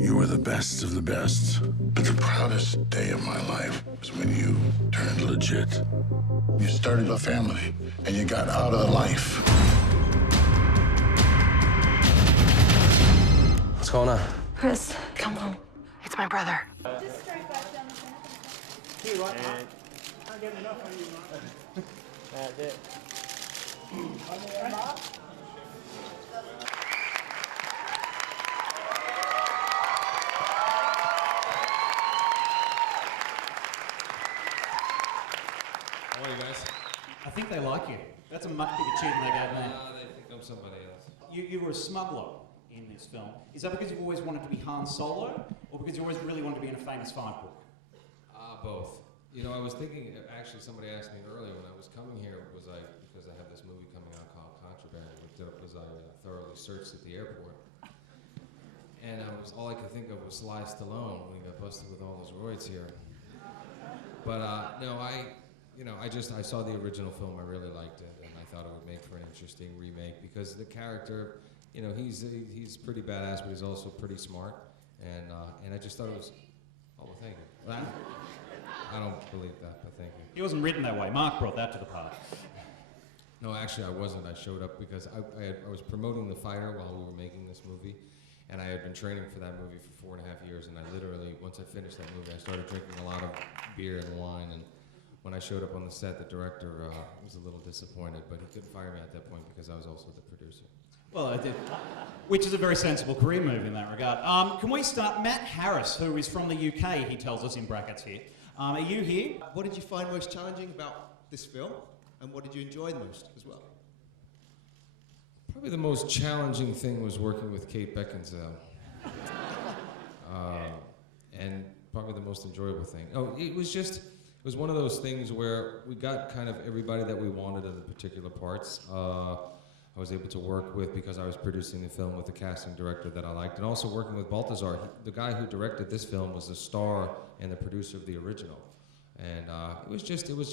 You were the best of the best. But the proudest day of my life was when you turned legit. You started a family, and you got out of the life. What's going on? Chris, come home. It's my brother. How are you guys? I think they like you. That's a much bigger cheer than they gave me. They think I'm somebody else. You were a smuggler in this film. Is that because you've always wanted to be Han Solo, or because you always really wanted to be in a famous fight book? Both. You know, I was thinking, actually somebody asked me earlier when I was coming here, because I have this movie coming out called Contraband, was I thoroughly searched at the airport. And all I could think of was Sly Stallone when he got busted with all those roids here. But no, I saw the original film, I really liked it, and I thought it would make for an interesting remake because the character, you know, he's pretty badass, but he's also pretty smart, and I just thought it was, oh, well, thank you. I don't believe that, but thank you. He wasn't written that way. Mark brought that to the party. No, actually, I wasn't. I showed up because I was promoting The Fighter while we were making this movie, and I had been training for that movie for 4.5 years, and I literally, once I finished that movie, I started drinking a lot of beer and wine, and when I showed up on the set, the director was a little disappointed, but he couldn't fire me at that point because I was also the producer. Well, I did. Which is a very sensible career move in that regard. Can we start? Matt Harris, who is from the UK, he tells us in brackets here. Are you here? What did you find most challenging about this film, and what did you enjoy the most as well? Probably the most challenging thing was working with Kate Beckinsale. And probably the most enjoyable thing. Oh, it was one of those things where we got kind of everybody that we wanted in the particular parts. I was able to work with, because I was producing the film, with the casting director that I liked, and also working with Balthazar. The guy who directed this film was the star and the producer of the original. And it was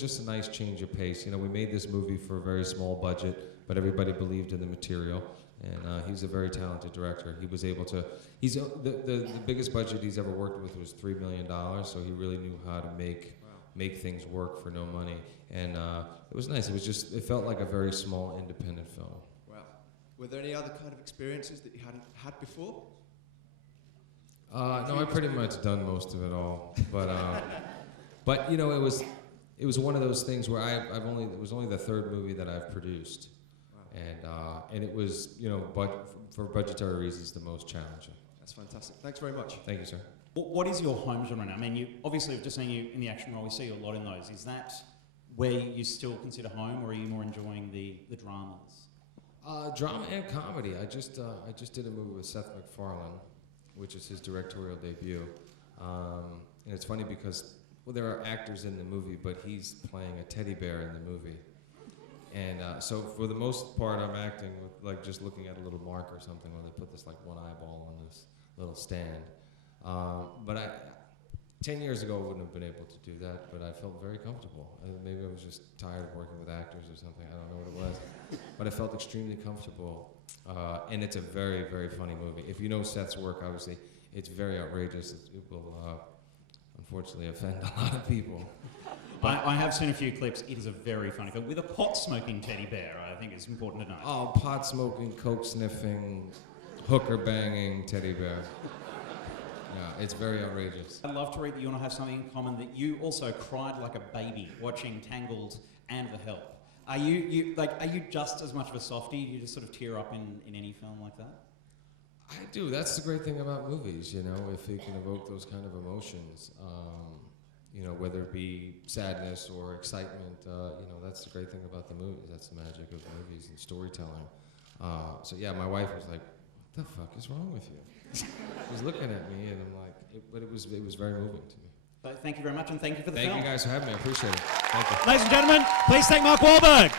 just a nice change of pace. You know, we made this movie for a very small budget, but everybody believed in the material. And he's a very talented director. He was able to, the biggest budget he's ever worked with was $3 million, so he really knew how to make things work for no money. And it was nice. It felt like a very small independent film. Wow. Were there any other kind of experiences that you hadn't had before? No, I pretty much done most of it all. But you know, it was one of those things where it was only the third movie that I've produced. Wow. And it was, you know, but for budgetary reasons, the most challenging. That's fantastic. Thanks very much. Thank you, sir. What is your home genre now? I mean, you obviously have just seen you in the action role. We see you a lot in those. Is that where you still consider home, or are you more enjoying the dramas? Drama and comedy. I just did a movie with Seth MacFarlane, which is his directorial debut. And it's funny because, well, there are actors in the movie, but he's playing a teddy bear in the movie. And so for the most part, I'm acting with, like, just looking at a little mark or something, where they put this, like, one eyeball on this little stand. But 10 years ago, I wouldn't have been able to do that, but I felt very comfortable. Maybe I was just tired of working with actors or something. I don't know what it was. But I felt extremely comfortable. And it's a very, very funny movie. If you know Seth's work, obviously, it's very outrageous. It will, unfortunately, offend a lot of people. I have seen a few clips. It is a very funny film with a pot-smoking teddy bear. I think it's important to know. Oh, pot-smoking, coke-sniffing, hooker-banging teddy bear. Yeah, it's very outrageous. I'd love to read that you and I have something in common, that you also cried like a baby watching Tangled and The Help. Are you just as much of a softie? Do you just sort of tear up in any film like that? I do. That's the great thing about movies, you know, if you can evoke those kind of emotions. You know, whether it be sadness or excitement, you know, that's the great thing about the movies. That's the magic of movies and storytelling. So yeah, my wife was like, "What the fuck is wrong with you?" She was looking at me, and I'm like, but it was very moving to me. So thank you very much, and thank you for the film. Thank you guys for having me. I appreciate it. Thank you. Ladies and gentlemen, please thank Mark Wahlberg.